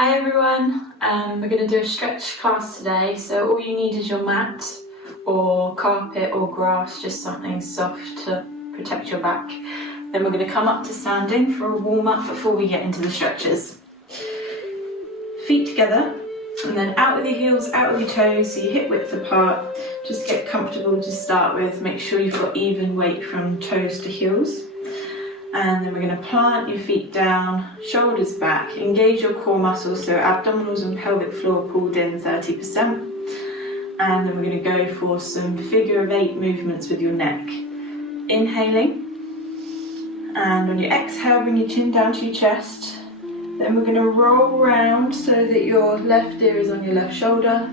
Hi everyone, we're going to do a stretch class today, so all you need is your mat or carpet or grass, just something soft to protect your back. Then we're going to come up to standing for a warm up before we get into the stretches. Feet together and then out with your heels, out with your toes, so your hip width apart. Just get comfortable to start with, make sure you've got even weight from toes to heels. And then we're going to plant your feet down, shoulders back, engage your core muscles, so abdominals and pelvic floor pulled in 30%. And then we're going to go for some figure of 8 movements with your neck. Inhaling, and on your exhale, bring your chin down to your chest. Then we're going to roll around so that your left ear is on your left shoulder.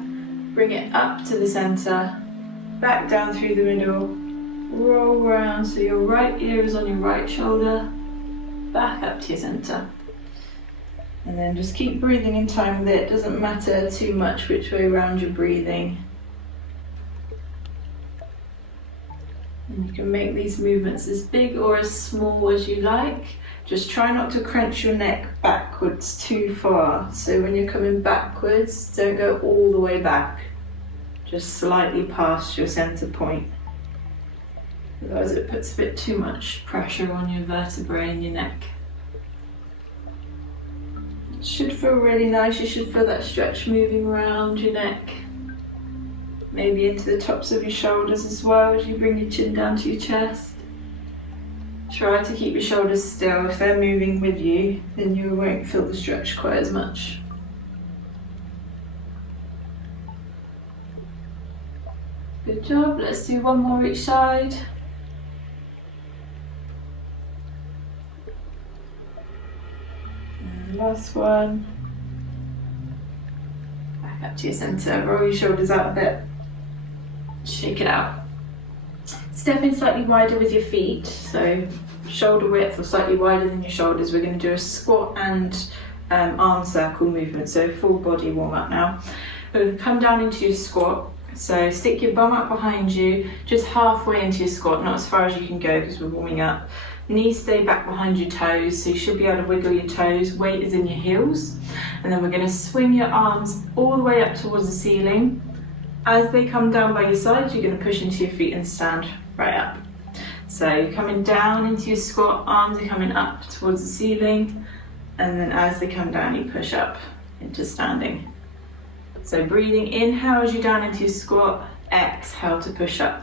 Bring it up to the centre, back down through the middle. Roll around so your right ear is on your right shoulder, back up to your centre. And then just keep breathing in time with it. Doesn't matter too much which way around you're breathing. And you can make these movements as big or as small as you like. Just try not to crunch your neck backwards too far. So when you're coming backwards, don't go all the way back. Just slightly past your centre point. Otherwise it puts a bit too much pressure on your vertebrae in your neck. It should feel really nice. You should feel that stretch moving around your neck. Maybe into the tops of your shoulders as well as you bring your chin down to your chest. Try to keep your shoulders still. If they're moving with you, then you won't feel the stretch quite as much. Good job. Let's do one more each side. Last one. Back up to your centre, roll your shoulders out a bit. Shake it out. Step in slightly wider with your feet, so shoulder width or slightly wider than your shoulders. We're going to do a squat and arm circle movement, so full body warm up now. We're going to come down into your squat. So stick your bum up behind you, just halfway into your squat, not as far as you can go because we're warming up. Knees stay back behind your toes, so you should be able to wiggle your toes. Weight is in your heels. And then we're going to swing your arms all the way up towards the ceiling. As they come down by your sides, you're going to push into your feet and stand right up. So you're coming down into your squat, arms are coming up towards the ceiling. And then as they come down, you push up into standing. So breathing, inhale as you down into your squat, exhale to push up.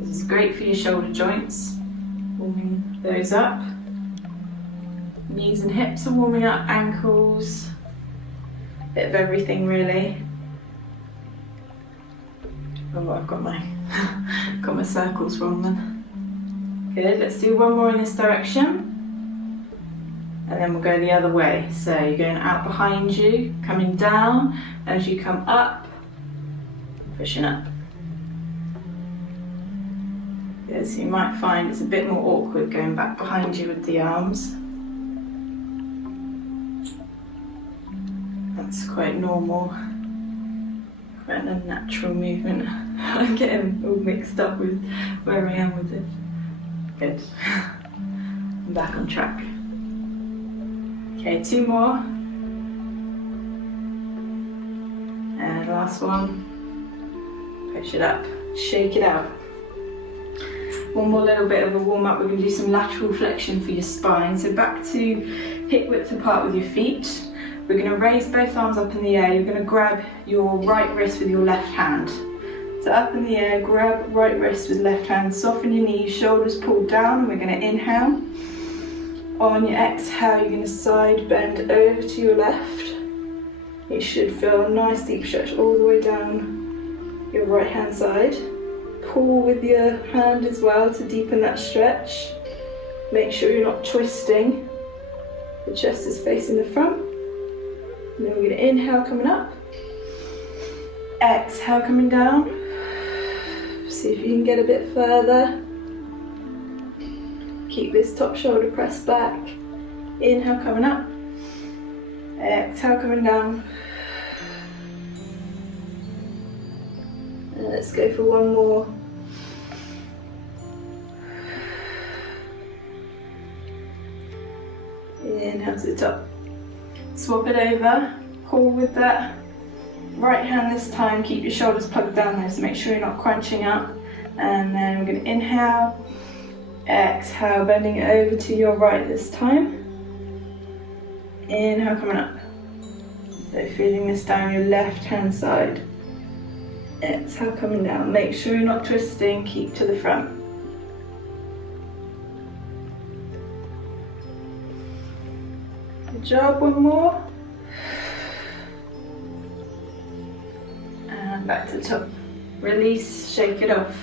This is great for your shoulder joints, warming those up. Knees and hips are warming up, ankles, bit of everything really. Oh, I've got my circles wrong then. Good, let's do one more in this direction. And then we'll go the other way. So you're going out behind you, coming down, as you come up, pushing up. Yeah, so you might find it's a bit more awkward going back behind you with the arms. That's quite normal, quite a natural movement. I'm getting all mixed up with where I am with it. Good. I'm back on track. Okay, 2 more. And last one. Push it up, shake it out. One more little bit of a warm up. We're going to do some lateral flexion for your spine. So back to hip width apart with your feet. We're going to raise both arms up in the air. You're going to grab your right wrist with your left hand. So up in the air, grab right wrist with left hand. Soften your knees, shoulders pulled down. And we're going to inhale. On your exhale, you're going to side bend over to your left. You should feel a nice deep stretch all the way down your right hand side. Pull with your hand as well to deepen that stretch. Make sure you're not twisting. The chest is facing the front. And then we're going to inhale coming up. Exhale coming down. See if you can get a bit further. Keep this top shoulder pressed back. Inhale coming up. Exhale coming down. And let's go for one more. Inhale to the top. Swap it over, pull with that right hand this time, keep your shoulders plugged down there, so make sure you're not crunching up. And then we're going to inhale, exhale, bending it over to your right this time. Inhale, coming up. So feeling this down your left hand side. Exhale, coming down. Make sure you're not twisting, keep to the front. Good job, one more. And back to the top. Release, shake it off.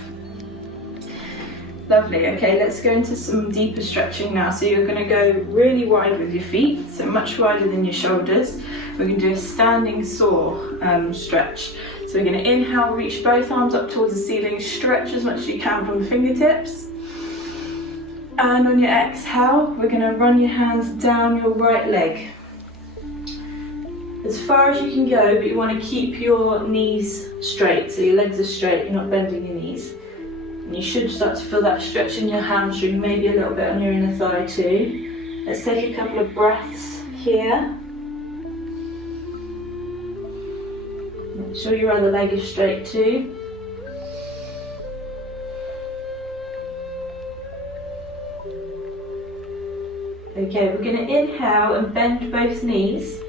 Lovely, okay, let's go into some deeper stretching now. So you're gonna go really wide with your feet, so much wider than your shoulders. We're gonna do a standing saw stretch. So we're gonna inhale, reach both arms up towards the ceiling, stretch as much as you can from the fingertips. And on your exhale, we're gonna run your hands down your right leg. As far as you can go, but you wanna keep your knees straight, so your legs are straight, you're not bending your knees. And you should start to feel that stretch in your hamstring, maybe a little bit on your inner thigh too. Let's take a couple of breaths here. Make sure your other leg is straight too. Okay, we're going to inhale and bend both knees.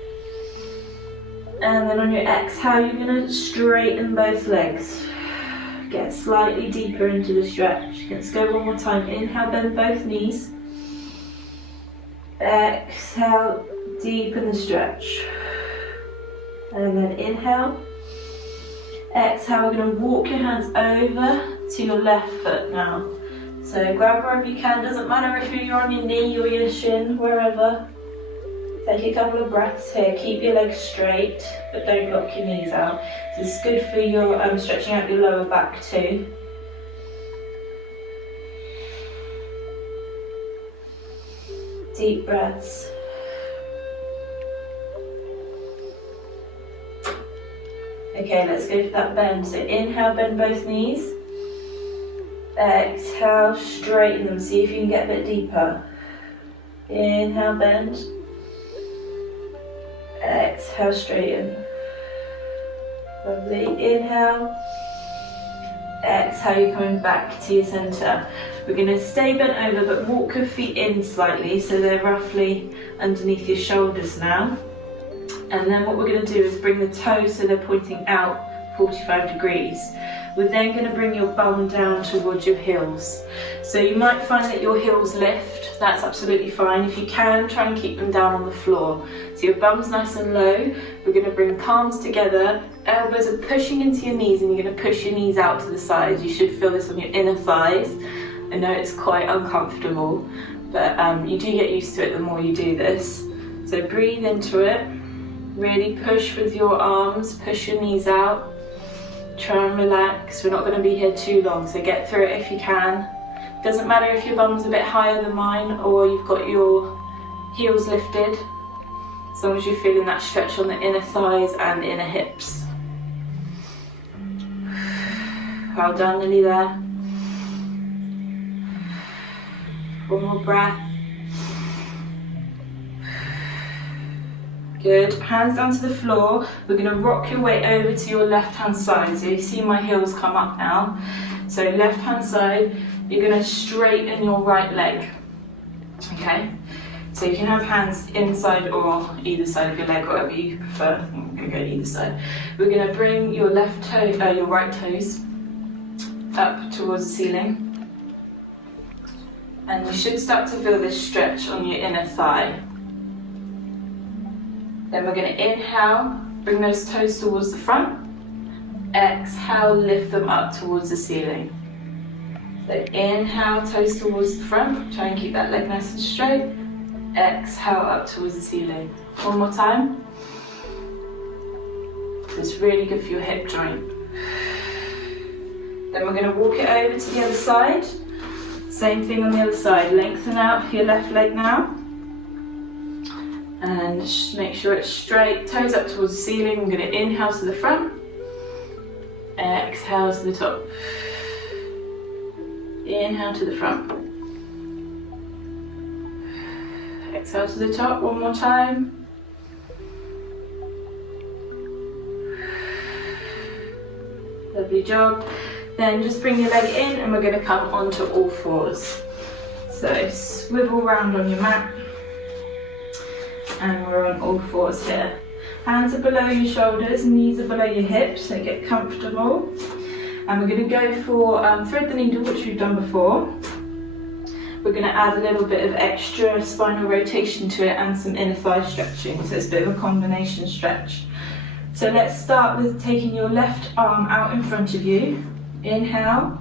And then on your exhale, you're going to straighten both legs. Get slightly deeper into the stretch. Let's go one more time. Inhale, bend both knees. Exhale, deepen the stretch. And then inhale. Exhale, we're going to walk your hands over to your left foot now. So grab wherever you can, doesn't matter if you're on your knee or your shin, wherever. Take a couple of breaths here, keep your legs straight, but don't lock your knees out. This is good for your stretching out your lower back too. Deep breaths. Okay, let's go for that bend. So inhale, bend both knees. Exhale, straighten them. See if you can get a bit deeper. Inhale, bend. Exhale, straighten. Lovely. Inhale. Exhale, you're coming back to your centre. We're going to stay bent over, but walk your feet in slightly so they're roughly underneath your shoulders now. And then what we're going to do is bring the toes so they're pointing out 45 degrees. We're then going to bring your bum down towards your heels. So you might find that your heels lift, that's absolutely fine. If you can, try and keep them down on the floor. So your bum's nice and low. We're going to bring palms together, elbows are pushing into your knees, and you're going to push your knees out to the sides. You should feel this on your inner thighs. I know it's quite uncomfortable, but you do get used to it the more you do this. So breathe into it, really push with your arms, push your knees out. Try and relax. We're not going to be here too long, so get through it if you can. Doesn't matter if your bum's a bit higher than mine or you've got your heels lifted, as long as you're feeling that stretch on the inner thighs and inner hips. Well done, nearly there. One more breath. Good. Hands down to the floor. We're going to rock your weight over to your left hand side. So you see my heels come up now. So left hand side, you're going to straighten your right leg. Okay? So you can have hands inside or either side of your leg, whatever you prefer. I'm going to go either side. We're going to bring your left toe, your right toes up towards the ceiling. And you should start to feel this stretch on your inner thigh. Then we're going to inhale, bring those toes towards the front. Exhale, lift them up towards the ceiling. So inhale, toes towards the front. Try and keep that leg nice and straight. Exhale, up towards the ceiling. One more time. It's really good for your hip joint. Then we're going to walk it over to the other side. Same thing on the other side. Lengthen out your left leg now. And just make sure it's straight, toes up towards the ceiling. I'm going to inhale to the front, exhale to the top. Inhale to the front, Exhale to the top, one more time. Lovely job. Then just bring your leg in and we're going to come onto all fours. So swivel round on your mat and we're on all fours here. Hands are below your shoulders, knees are below your hips, so get comfortable. And we're going to go for thread the needle, which we've done before. We're going to add a little bit of extra spinal rotation to it and some inner thigh stretching, so it's a bit of a combination stretch. So let's start with taking your left arm out in front of you. Inhale.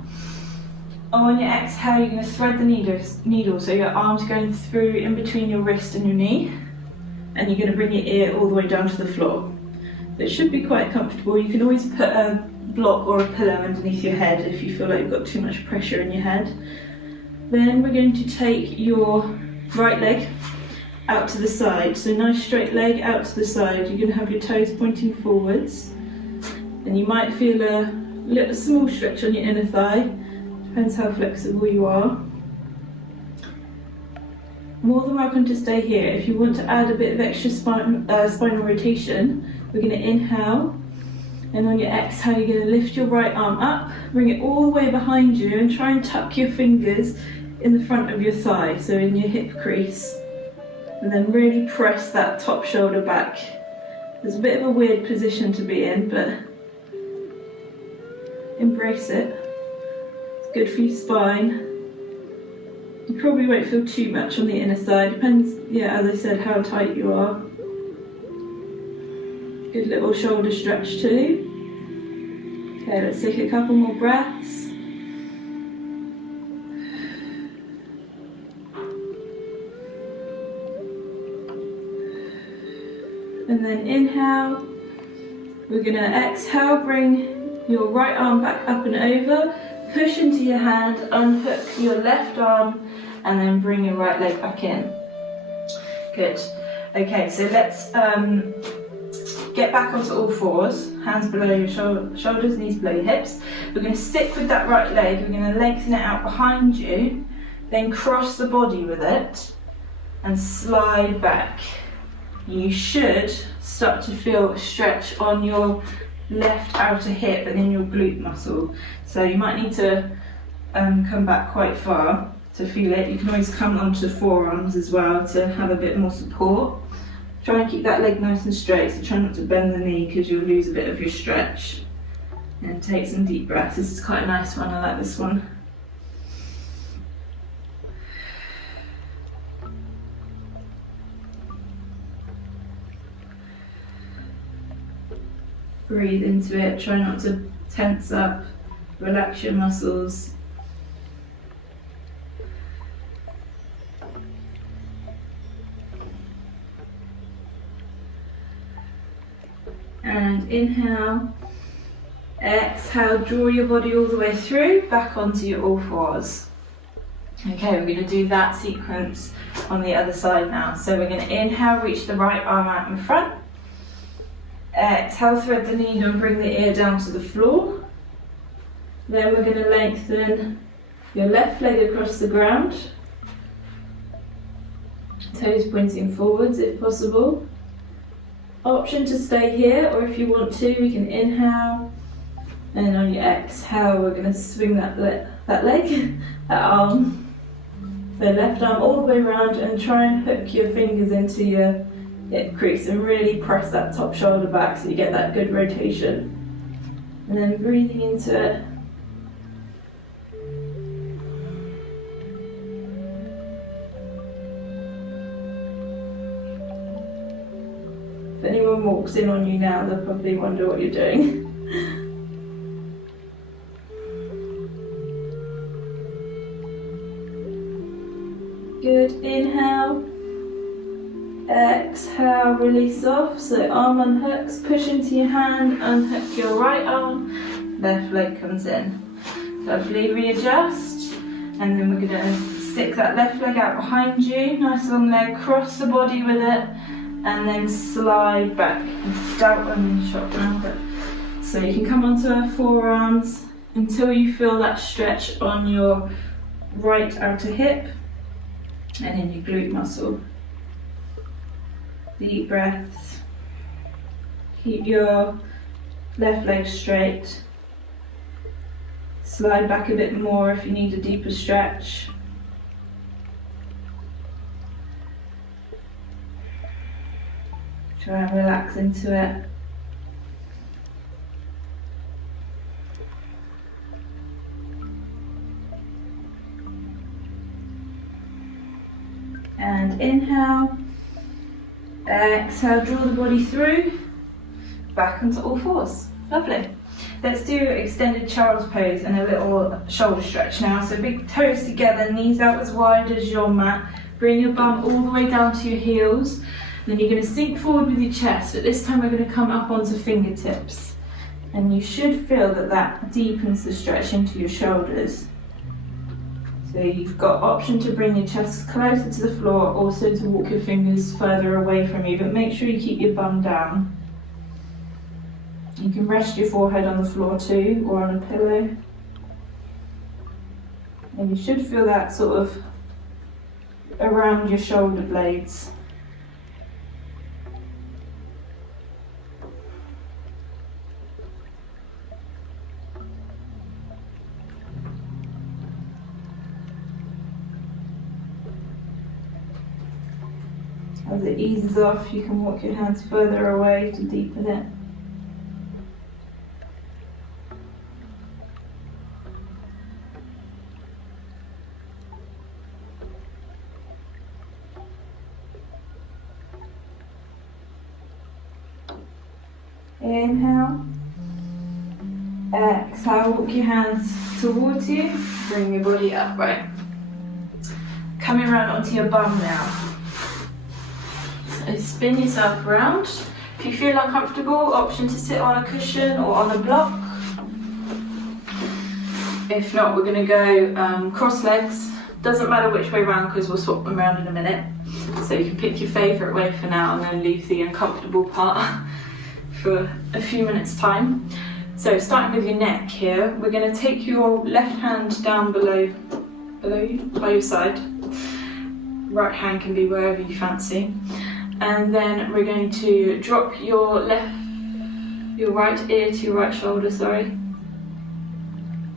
On your exhale, you're going to thread the needle, so your arm's going through in between your wrist and your knee, and you're going to bring your ear all the way down to the floor. So it should be quite comfortable. You can always put a block or a pillow underneath your head if you feel like you've got too much pressure in your head. Then we're going to take your right leg out to the side. So nice straight leg out to the side. You're going to have your toes pointing forwards, and you might feel a little small stretch on your inner thigh. Depends how flexible you are. More than welcome to stay here. If you want to add a bit of extra spinal rotation, we're going to inhale, and on your exhale you're going to lift your right arm up, bring it all the way behind you and try and tuck your fingers in the front of your thigh, so in your hip crease, and then really press that top shoulder back. It's a bit of a weird position to be in, but embrace it. It's good for your spine. You probably won't feel too much on the inner thigh, depends, yeah, as I said, how tight you are. Good little shoulder stretch too. Okay, let's take a couple more breaths. And then inhale. We're going to exhale, bring your right arm back up and over, push into your hand, unhook your left arm, and then bring your right leg back in. Good. Okay, so let's get back onto all fours, hands below your shoulders, knees below your hips. We're going to stick with that right leg, we're going to lengthen it out behind you, then cross the body with it, and slide back. You should start to feel a stretch on your left outer hip and in your glute muscle. So you might need to come back quite far to feel it. You can always come onto the forearms as well to have a bit more support. Try and keep that leg nice and straight, so try not to bend the knee because you'll lose a bit of your stretch. And take some deep breaths. This is quite a nice one, I like this one. Breathe into it, try not to tense up, relax your muscles. And inhale, exhale, draw your body all the way through, back onto your all fours. Okay, we're going to do that sequence on the other side now. So we're going to inhale, reach the right arm out in front. Exhale, thread the needle and bring the ear down to the floor. Then we're going to lengthen your left leg across the ground. Toes pointing forwards if possible. Option to stay here, or if you want to, we can inhale, and on your exhale we're going to swing that leg, that arm, so left arm all the way around, and try and hook your fingers into your hip crease and really press that top shoulder back so you get that good rotation. And then breathing into it. If anyone walks in on you now, they'll probably wonder what you're doing. Good, inhale. Exhale, release off, so arm unhooks, push into your hand, unhook your right arm, left leg comes in. Lovely, readjust, and then we're going to stick that left leg out behind you, nice long leg, cross the body with it, and then slide back and stout on your shot round. So you can come onto our forearms until you feel that stretch on your right outer hip and in your glute muscle. Deep breaths. Keep your left leg straight. Slide back a bit more if you need a deeper stretch. Try and relax into it. And inhale, exhale, draw the body through, back onto all fours. Lovely. Let's do extended child's pose and a little shoulder stretch now. So big toes together, knees out as wide as your mat. Bring your bum all the way down to your heels. Then you're going to sink forward with your chest, but this time we're going to come up onto fingertips. And you should feel that that deepens the stretch into your shoulders. So you've got option to bring your chest closer to the floor, also to walk your fingers further away from you, but make sure you keep your bum down. You can rest your forehead on the floor too, or on a pillow. And you should feel that sort of around your shoulder blades. As it eases off, you can walk your hands further away to deepen it. Inhale, exhale, walk your hands towards you, bring your body upright. Coming around onto your bum now. So spin yourself around. If you feel uncomfortable, option to sit on a cushion or on a block. If not, we're going to go cross legs. Doesn't matter which way round because we'll swap them around in a minute. So you can pick your favourite way for now. I'm going to leave the uncomfortable part for a few minutes time. So starting with your neck here, we're going to take your left hand down below you, by your side. Right hand can be wherever you fancy. And then we're going to drop your right ear to your right shoulder, sorry.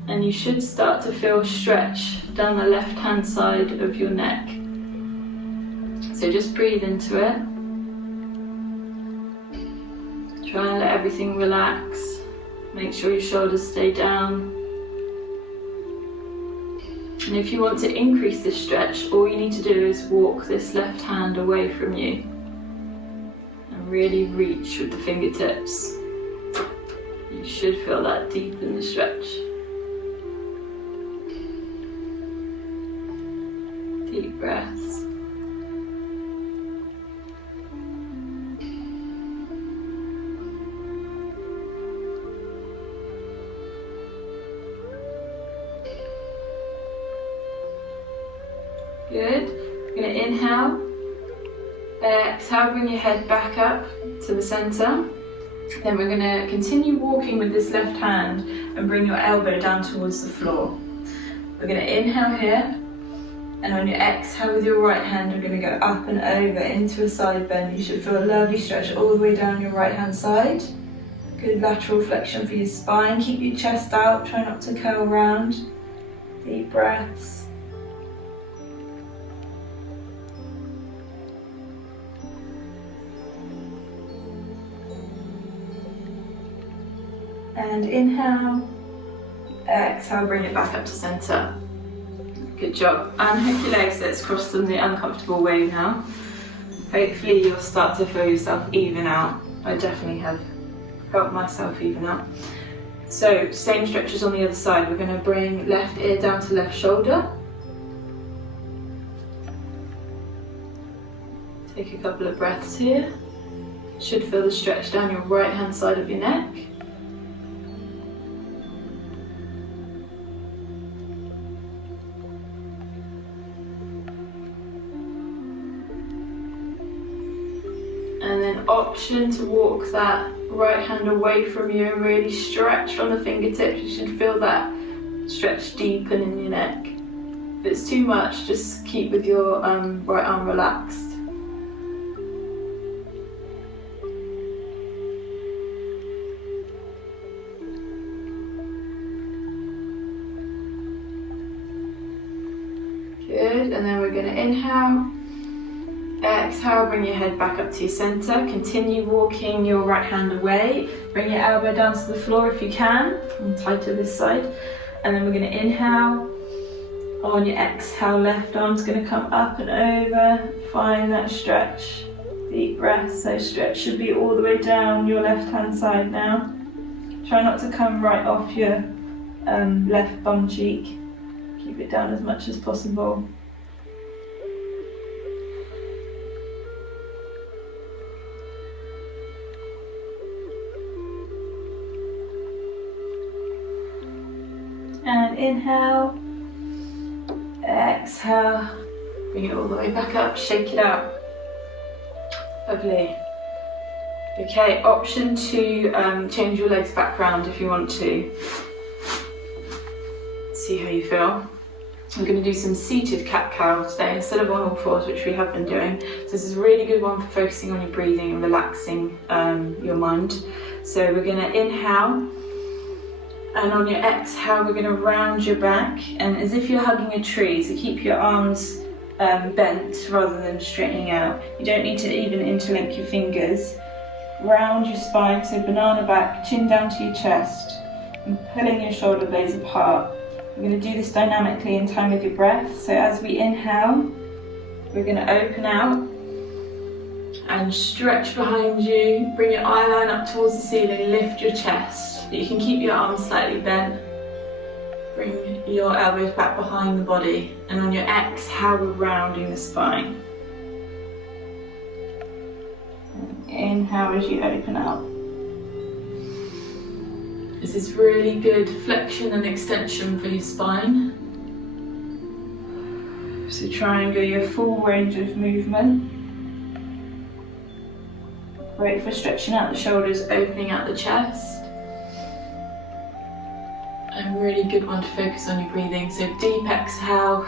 And you should start to feel stretch down the left hand side of your neck. So just breathe into it. Try and let everything relax. Make sure your shoulders stay down. And if you want to increase this stretch, all you need to do is walk this left hand away from you. And really reach with the fingertips. You should feel that deep in the stretch. Deep breaths. Good. We're going to inhale. Exhale, bring your head back up to the centre. Then we're going to continue walking with this left hand and bring your elbow down towards the floor. We're going to inhale here, and on your exhale with your right hand, we're going to go up and over into a side bend. You should feel a lovely stretch all the way down your right hand side. Good lateral flexion for your spine. Keep your chest out, try not to curl round. Deep breaths. And inhale, exhale, bring it back up to centre. Good job. Unhook your legs, let's cross them the uncomfortable way now. Hopefully you'll start to feel yourself even out. I definitely have helped myself even out. So, same stretches on the other side. We're going to bring left ear down to left shoulder. Take a couple of breaths here. Should feel the stretch down your right hand side of your neck. And then option to walk that right hand away from you and really stretch from the fingertips. You should feel that stretch deepen in your neck. If it's too much, just keep with your right arm relaxed. inhale. Exhale, bring your head back up to your centre. Continue walking your right hand away. Bring your elbow down to the floor if you can, and tighter this side. And then we're going to inhale. On your exhale, left arm's going to come up and over. Find that stretch. Deep breath. So stretch should be all the way down your left hand side now. Try not to come right off your left bum cheek. Keep it down as much as possible. And inhale, exhale, bring it all the way back up, shake it out. Lovely. Okay, option to change your legs back round if you want to. See how you feel. We're going to do some seated cat-cow today instead of on all fours, which we have been doing. So this is a really good one for focusing on your breathing and relaxing your mind. So we're going to inhale. And on your exhale, we're going to round your back, and as if you're hugging a tree, so keep your arms bent rather than straightening out. You don't need to even interlink your fingers. Round your spine, so banana back, chin down to your chest, and pulling your shoulder blades apart. We're going to do this dynamically in time with your breath. So as we inhale, we're going to open out and stretch behind you. Bring your eye line up towards the ceiling, lift your chest. You can keep your arms slightly bent. Bring your elbows back behind the body, and on your exhale, we're rounding the spine. And inhale as you open out. This is really good flexion and extension for your spine. So try and go your full range of movement. Great for stretching out the shoulders, opening out the chest. A really good one to focus on your breathing. So deep exhale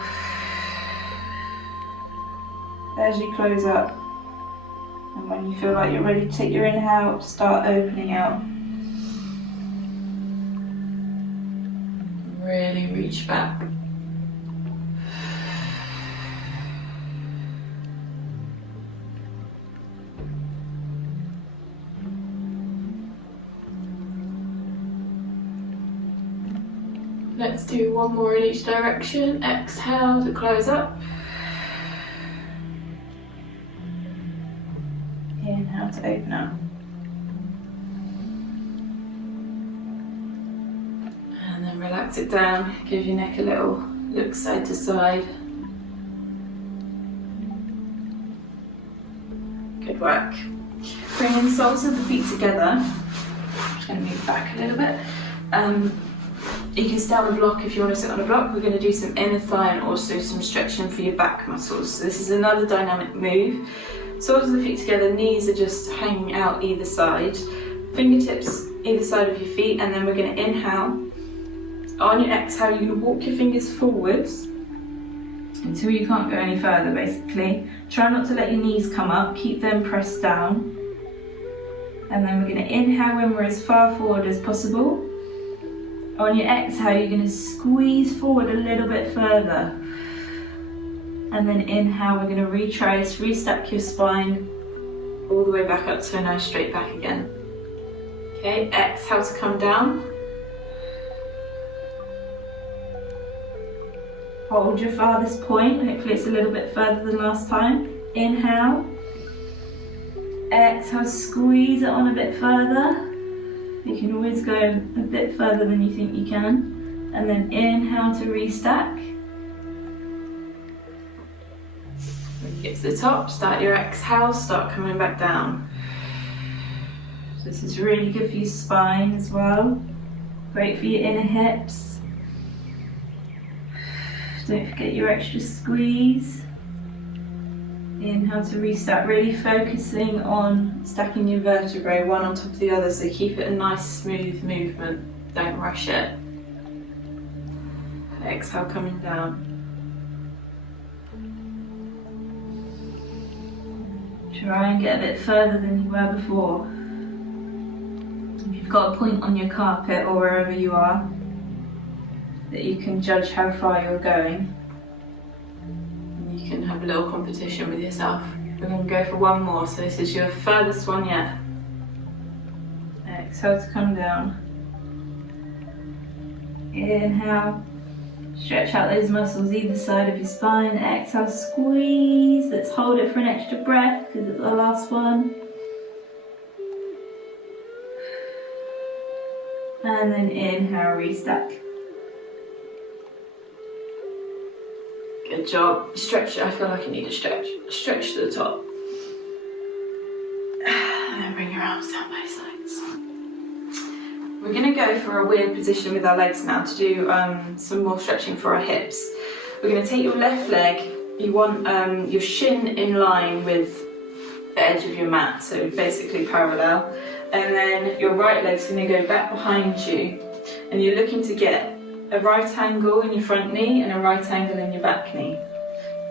as you close up. And when you feel like you're ready to take your inhale, start opening out. Really reach back. Let's do one more in each direction. Exhale to close up. Inhale to open up. And then relax it down. Give your neck a little look side to side. Good work. Bringing the soles of the feet together. I'm just going to move back a little bit. You can stay on a block if you want to sit on a block. We're going to do some inner thigh and also some stretching for your back muscles. So this is another dynamic move. Soles of the feet together, knees are just hanging out either side. Fingertips either side of your feet, and then we're going to inhale. On your exhale, you're going to walk your fingers forwards until you can't go any further, basically. Try not to let your knees come up, keep them pressed down. And then we're going to inhale when we're as far forward as possible. On your exhale, you're going to squeeze forward a little bit further. And then inhale, we're going to retrace, restack your spine all the way back up to a nice straight back again. Okay, exhale to come down. Hold your farthest point, hopefully it's a little bit further than last time. Inhale. Exhale, squeeze it on a bit further. You can always go a bit further than you think you can. And then inhale to restack. When you get to the top, start your exhale, start coming back down. So this is really good for your spine as well. Great for your inner hips. Don't forget your extra squeeze. Inhale to restack, really focusing on stacking your vertebrae one on top of the other, so keep it a nice smooth movement, don't rush it. Exhale, coming down. Try and get a bit further than you were before. If you've got a point on your carpet or wherever you are that you can judge how far you're going, you can have a little competition with yourself. We're going to go for one more, so this is your furthest one yet. Exhale to come down. Inhale, stretch out those muscles either side of your spine. Exhale, squeeze. Let's hold it for an extra breath because it's the last one. And then inhale, restack. Good job. Stretch. I feel like you need a stretch. Stretch to the top. And then bring your arms down by sides. We're going to go for a weird position with our legs now to do some more stretching for our hips. We're going to take your left leg. You want your shin in line with the edge of your mat, so basically parallel. And then your right leg's going to go back behind you. And you're looking to get a right angle in your front knee and a right angle in your back knee.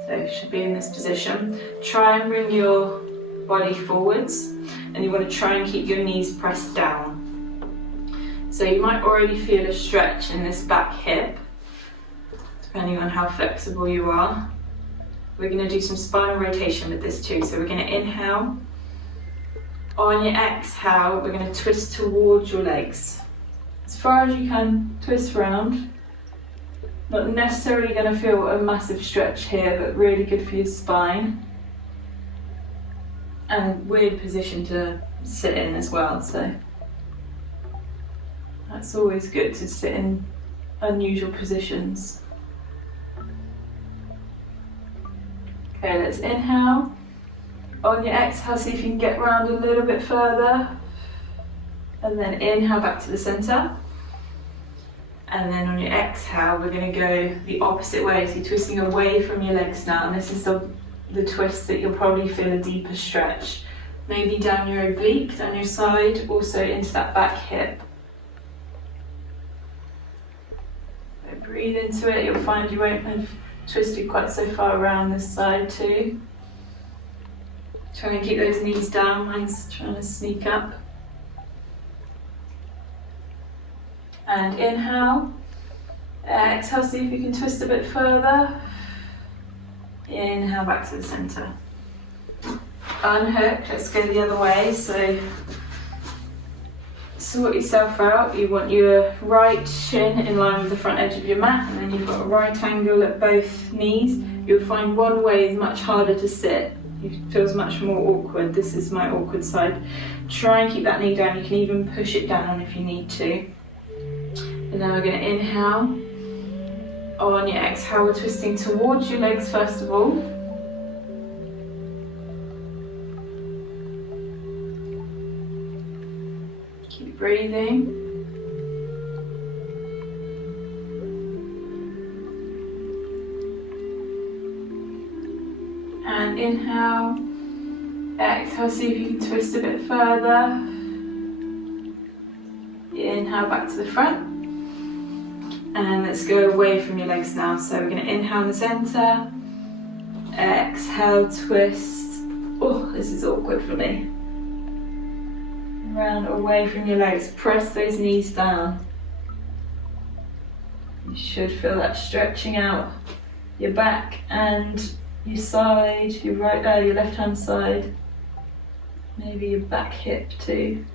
So you should be in this position. Try and bring your body forwards, and you want to try and keep your knees pressed down. So you might already feel a stretch in this back hip, depending on how flexible you are. We're going to do some spinal rotation with this too. So we're going to inhale. On your exhale, we're going to twist towards your legs. As far as you can, twist round. Not necessarily going to feel a massive stretch here, but really good for your spine. And weird position to sit in as well, so that's always good to sit in unusual positions. Okay, let's inhale. On your exhale, see if you can get round a little bit further. And then inhale back to the centre. And then on your exhale, we're going to go the opposite way. So you're twisting away from your legs now. And this is the twist that you'll probably feel a deeper stretch. Maybe down your oblique, down your side, also into that back hip. So breathe into it. You'll find you won't have twisted quite so far around this side too. Try and keep those knees down. Mine's trying to sneak up. And inhale. Exhale, see if you can twist a bit further. Inhale back to the centre. Unhook, let's go the other way. So sort yourself out. You want your right shin in line with the front edge of your mat, and then you've got a right angle at both knees. You'll find one way is much harder to sit. It feels much more awkward. This is my awkward side. Try and keep that knee down. You can even push it down if you need to. And then we're going to inhale. On your exhale, we're twisting towards your legs first of all. Keep breathing. And inhale. Exhale, see if you can twist a bit further. Inhale back to the front. And let's go away from your legs now. So we're going to inhale in the centre. Exhale, twist. Oh, this is awkward for me. Round away from your legs. Press those knees down. You should feel that stretching out your back and your side, your left hand side. Maybe your back hip too.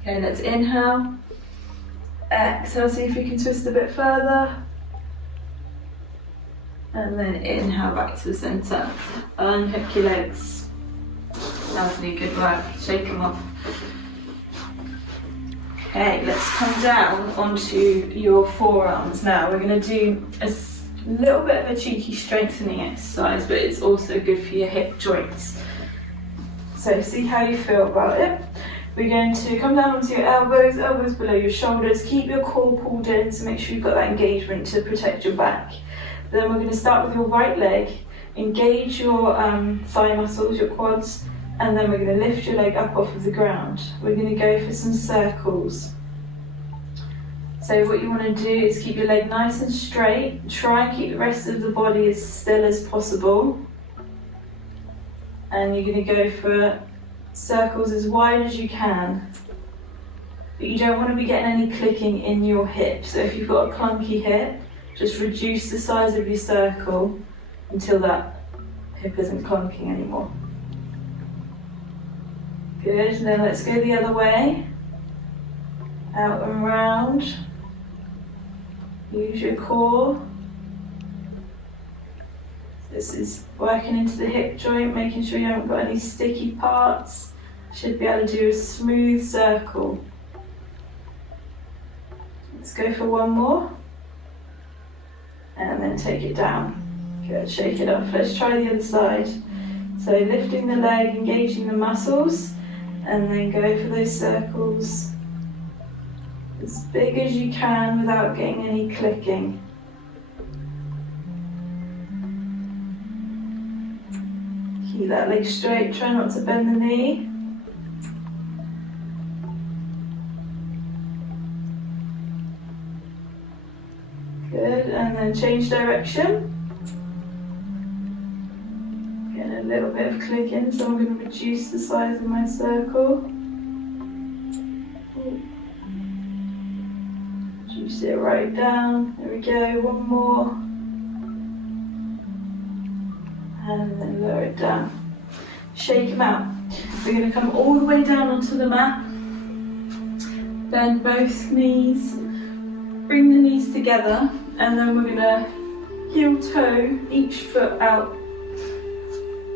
Okay, let's inhale. Exhale, see if you can twist a bit further. And then inhale back to the centre. Unhook your legs. Lovely, good work. Shake them off. Okay, let's come down onto your forearms now. We're going to do a little bit of a cheeky strengthening exercise, but it's also good for your hip joints. So see how you feel about it. We're going to come down onto your elbows below your shoulders. Keep your core pulled in to make sure you've got that engagement to protect your back. Then we're going to start with your right leg. Engage your thigh muscles, your quads, and then we're going to lift your leg up off of the ground. We're going to go for some circles. So what you want to do is keep your leg nice and straight. Try and keep the rest of the body as still as possible. And you're going to go for circles as wide as you can. but you don't want to be getting any clicking in your hip. So if you've got a clunky hip, just reduce the size of your circle until that hip isn't clunking anymore. Good, and then let's go the other way. Out and round. Use your core. This is working into the hip joint, making sure you haven't got any sticky parts. Should be able to do a smooth circle. Let's go for one more. And then take it down. Good, shake it up. Let's try the other side. So lifting the leg, engaging the muscles, and then go for those circles as big as you can without getting any clicking. Keep that leg straight, try not to bend the knee. Good, and then change direction. Getting a little bit of clicking, so I'm going to reduce the size of my circle. Reduce it right down. There we go, one more. And then lower it down. Shake them out. We're going to come all the way down onto the mat. Bend both knees. Bring the knees together, and then we're going to heel toe each foot out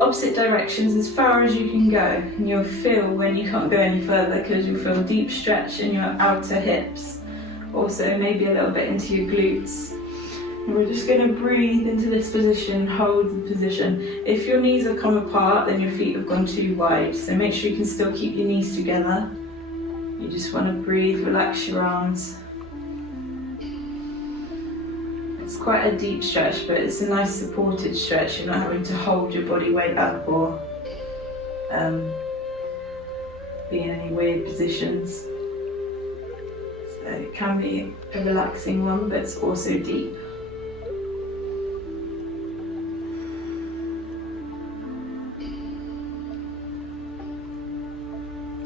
opposite directions as far as you can go. And you'll feel when you can't go any further, because you'll feel a deep stretch in your outer hips. Also maybe a little bit into your glutes. And we're just going to breathe into this position, hold the position. If your knees have come apart, then your feet have gone too wide. So make sure you can still keep your knees together. You just want to breathe, relax your arms. It's quite a deep stretch, but it's a nice supported stretch. You're not having to hold your body weight up or be in any weird positions. So it can be a relaxing one, but it's also deep.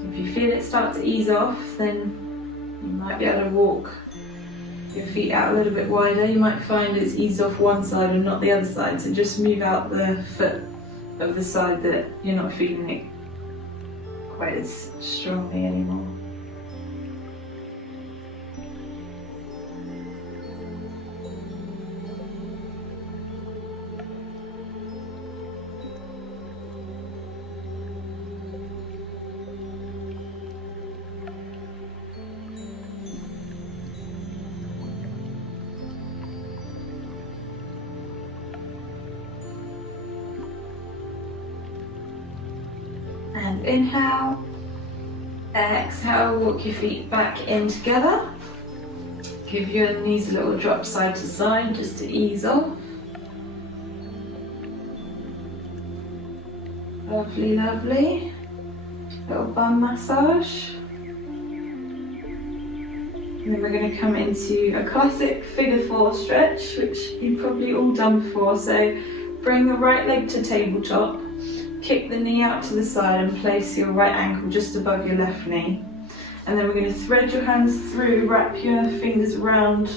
If you feel it start to ease off, then you might be able to walk your feet out a little bit wider. You might find it's eased off one side and not the other side, so just move out the foot of the side that you're not feeling it quite as strongly anymore. And inhale, exhale, walk your feet back in together. Give your knees a little drop side to side just to ease off. Lovely, lovely. Little bum massage. And then we're going to come into a classic figure four stretch, which you've probably all done before. So bring the right leg to tabletop. Kick the knee out to the side and place your right ankle just above your left knee. And then we're going to thread your hands through, wrap your fingers around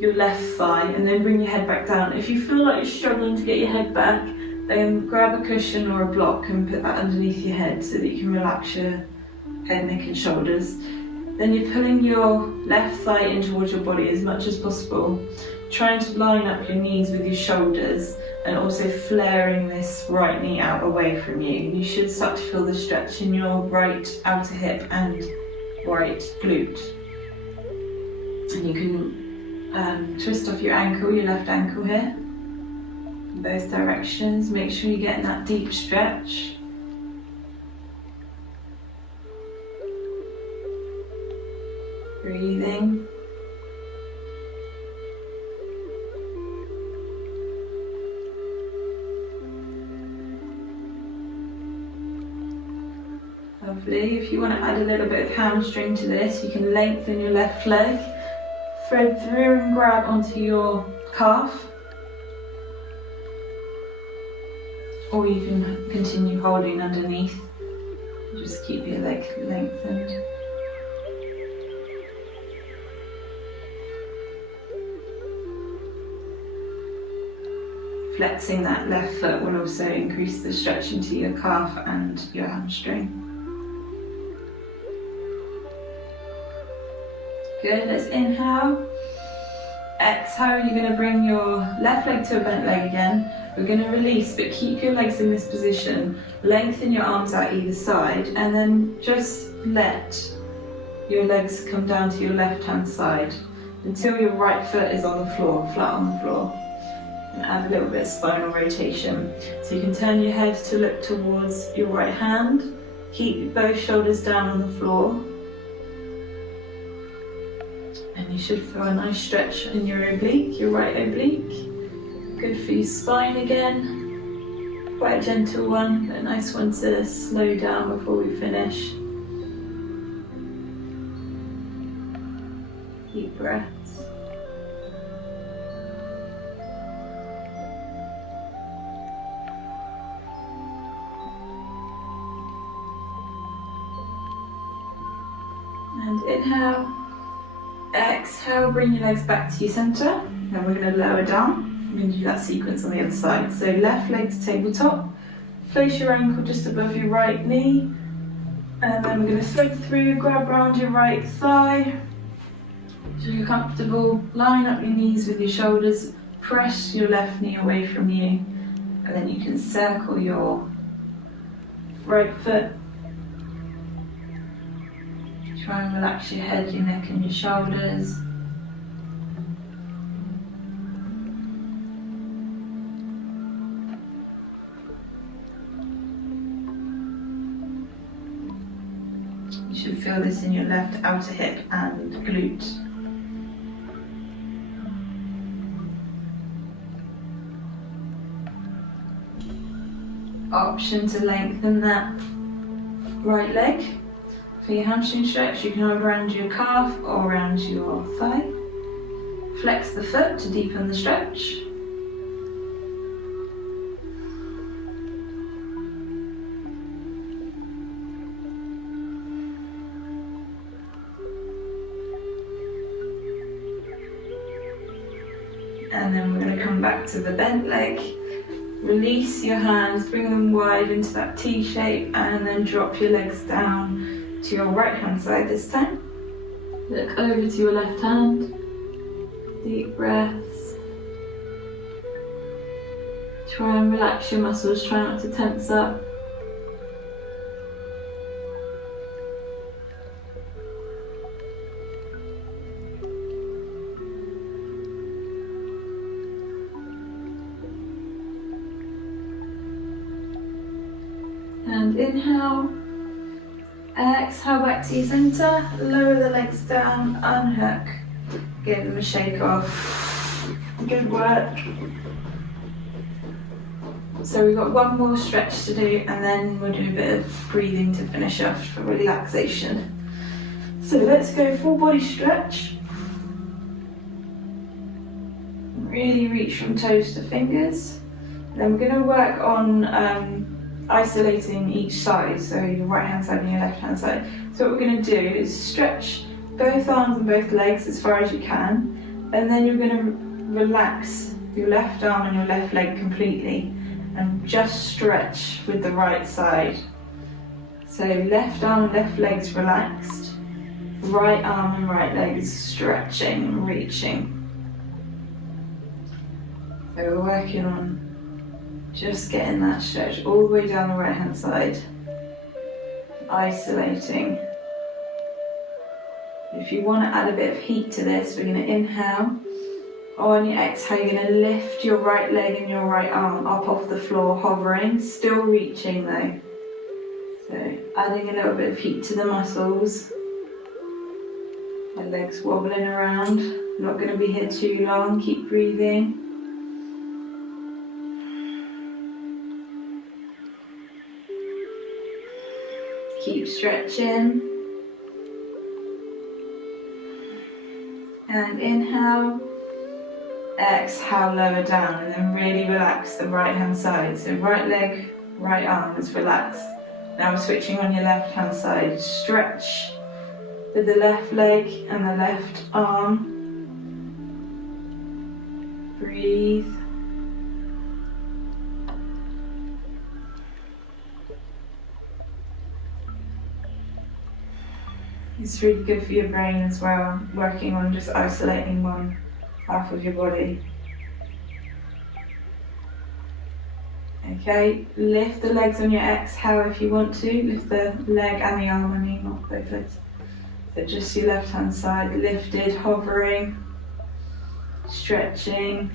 your left thigh, and then bring your head back down. If you feel like you're struggling to get your head back, then grab a cushion or a block and put that underneath your head so that you can relax your head, neck and shoulders. Then you're pulling your left thigh in towards your body as much as possible, trying to line up your knees with your shoulders and also flaring this right knee out away from you. You should start to feel the stretch in your right outer hip and right glute. And you can twist off your ankle, your left ankle here, in both directions. Make sure you're getting that deep stretch. Breathing. Lovely. If you want to add a little bit of hamstring to this, you can lengthen your left leg, thread through and grab onto your calf, or you can continue holding underneath. Just keep your leg lengthened. flexing that left foot will also increase the stretch into your calf and your hamstring. Good, let's inhale. Exhale, you're going to bring your left leg to a bent leg again. We're going to release, but keep your legs in this position. Lengthen your arms out either side, and then just let your legs come down to your left hand side until your right foot is on the floor, flat on the floor. And add a little bit of spinal rotation. So you can turn your head to look towards your right hand. Keep both shoulders down on the floor. And you should feel a nice stretch in your oblique, your right oblique. Good for your spine again. Quite a gentle one, but a nice one to slow down before we finish. Deep breaths. And inhale. Exhale, bring your legs back to your centre. Then we're going to lower down. We're going to do that sequence on the other side. So left leg to tabletop. Place your ankle just above your right knee. And then we're going to thread through, grab around your right thigh. So you're comfortable, line up your knees with your shoulders. Press your left knee away from you. And then you can circle your right foot. Try and relax your head, your neck and your shoulders. You should feel this in your left outer hip and glute. Option to lengthen that right leg. For your hamstring stretch, you can hold around your calf or around your thigh. Flex the foot to deepen the stretch. And then we're going to come back to the bent leg. Release your hands, bring them wide into that T shape, and then drop your legs down to your right hand side this time. Look over to your left hand. Deep breaths. Try and relax your muscles, try not to tense up. And inhale. Exhale back to your centre, lower the legs down, unhook, give them a shake off. Good work. So we've got one more stretch to do and then we'll do a bit of breathing to finish off for relaxation. So let's go full body stretch. Really reach from toes to fingers. Then we're going to work on isolating each side, so your right hand side and your left hand side. So what we're going to do is stretch both arms and both legs as far as you can, and then you're going to relax your left arm and your left leg completely and just stretch with the right side. So left arm, left leg's relaxed, right arm and right leg is stretching and reaching. So we're working on just getting that stretch all the way down the right hand side, isolating. If you want to add a bit of heat to this, we're going to inhale. On your exhale, you're going to lift your right leg and your right arm up off the floor, hovering, still reaching though. So adding a little bit of heat to the muscles. The legs wobbling around. Not going to be here too long, keep breathing. Keep stretching. And inhale. Exhale, lower down, and then really relax the right hand side. So right leg, right arm is relaxed. Now we're switching on your left hand side. Stretch with the left leg and the left arm. Breathe. It's really good for your brain as well, working on just isolating one half of your body. Okay, lift the legs on your exhale if you want to. Lift the leg and the arm, I mean, not both legs. So just your left hand side lifted, hovering, stretching.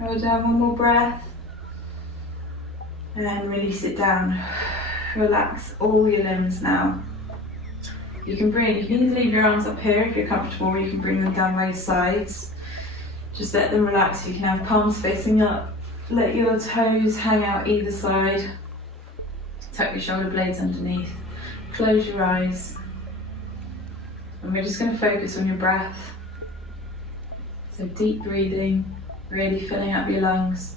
Hold down, one more breath. And release it down. Relax all your limbs now. You can either leave your arms up here if you're comfortable, or you can bring them down by your sides. Just let them relax. You can have palms facing up. Let your toes hang out either side. Tuck your shoulder blades underneath. Close your eyes. And we're just going to focus on your breath. So deep breathing, really filling up your lungs.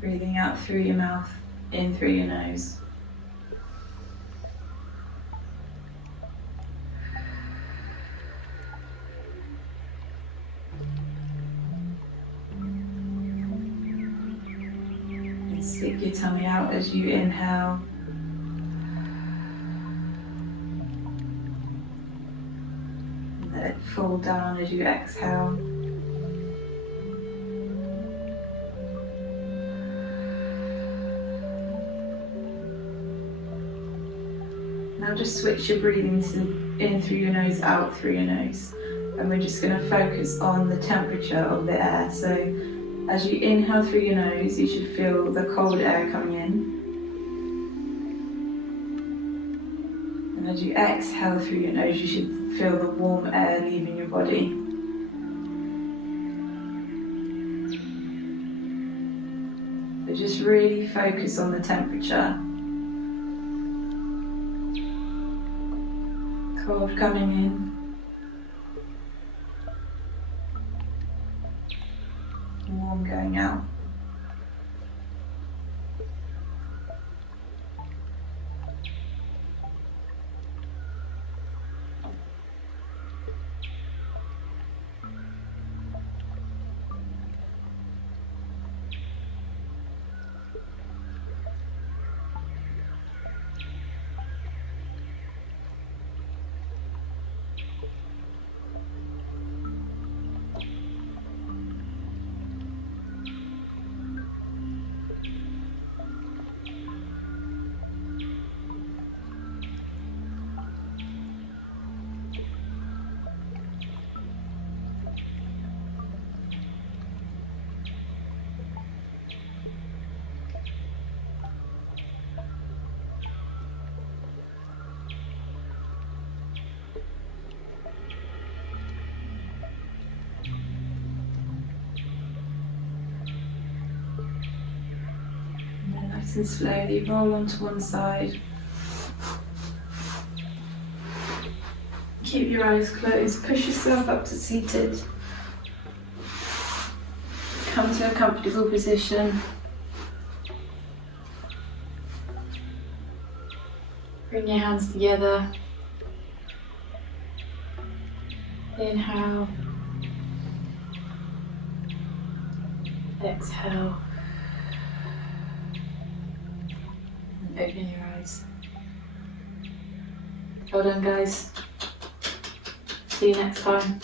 Breathing out through your mouth, in through your nose. And stick your tummy out as you inhale. And let it fall down as you exhale. Now just switch your breathing to in through your nose, out through your nose. And we're just going to focus on the temperature of the air. So as you inhale through your nose, you should feel the cold air coming in. And as you exhale through your nose, you should feel the warm air leaving your body. So just really focus on the temperature. Cold coming in, warm going out. Nice and slowly roll onto one side. Keep your eyes closed, push yourself up to seated. Come to a comfortable position. Bring your hands together. Inhale. Exhale. And open your eyes. Well done, guys. See you next time.